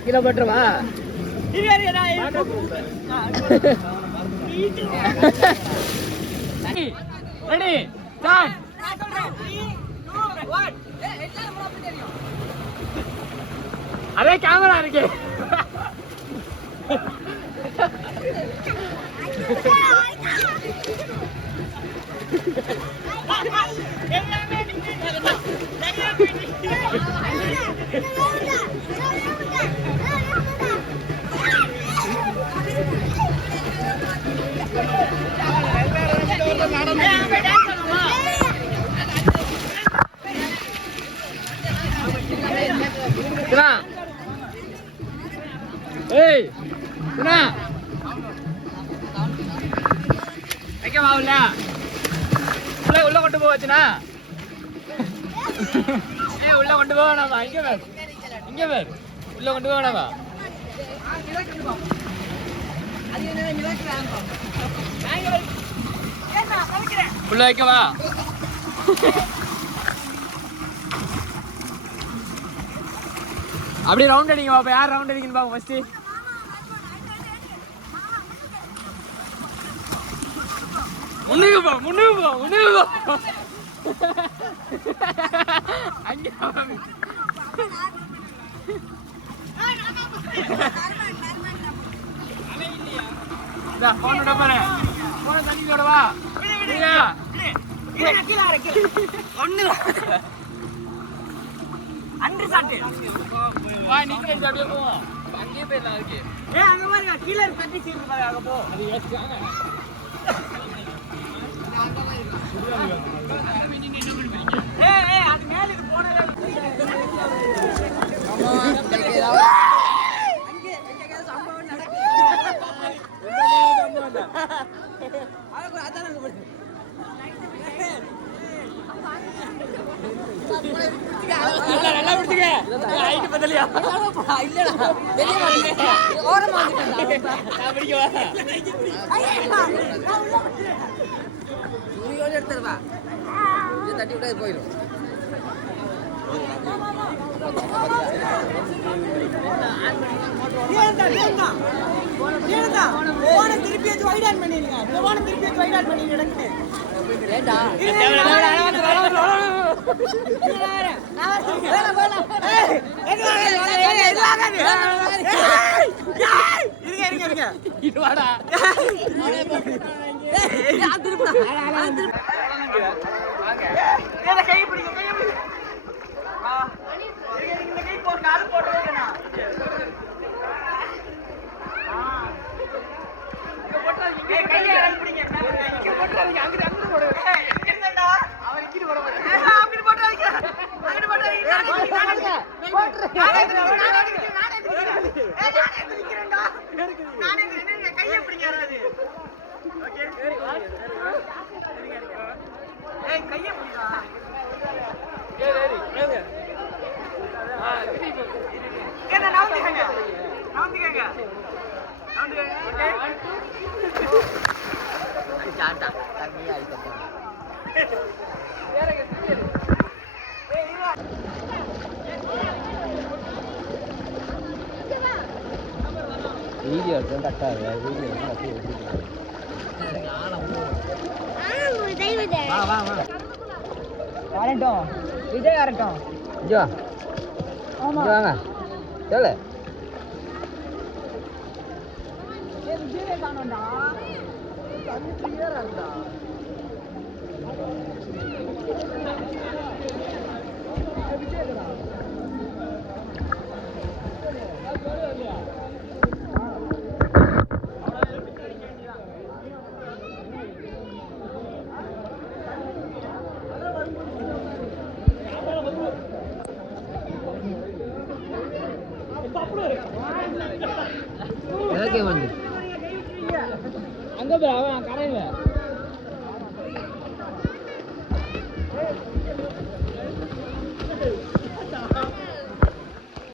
கீழே பட்டுருவா ரெடி அதே கேமரா இருக்கு ஏய் சுனா வைக்கவா உள்ள உள்ள கொண்டு போவச்சுனா ஏய் உள்ள கொண்டு போவேணாமா இங்க வேறு உள்ள கொண்டு போவேணாமா உள்ள வைக்கவா அப்படியே ரவுண்ட் அடிங்க பாப்பா யார் ரவுண்ட் அடிக்கணும் பாப்பா ஃபர்ஸ்ட் முன்னுக்கு போ அங்கே போன் விட பாரு போன தண்ணி விடவா அன்று சாட்டு வா நீங்க அப்படியே போவோம் அங்கேயே போயிடலாம் அதுக்கு அங்க பாருங்க கீழே தண்ணி சீர்ந்து பாரு அங்க போ அது ஏத்துறாங்க அது மேலுக்கு போனதே சம்பவம் நடக்குது நல்லா பிடிச்சிக்க ஹைட் பத்தலையா இல்லடா வெளிய ஓரமா வந்துட்டேன் நான் பிடிக்கவா சூரியோட எடுத்துறவா இது தட்டி விட்டா போயிடும் போன திருப்பி வச்சு வைட் ஆன் பண்ணிடுங்க போன திருப்பி வச்சு வைட் ஆன் பண்ணி நடக்குது ஏண்டா வீடியோ கட்டாது வரட்டும் விஜய் வரட்டும் ஐயோ வாங்க சொல்லு விஜய் காணோண்டா கிளியரா இருந்தா அங்க போய் அவன் கரையில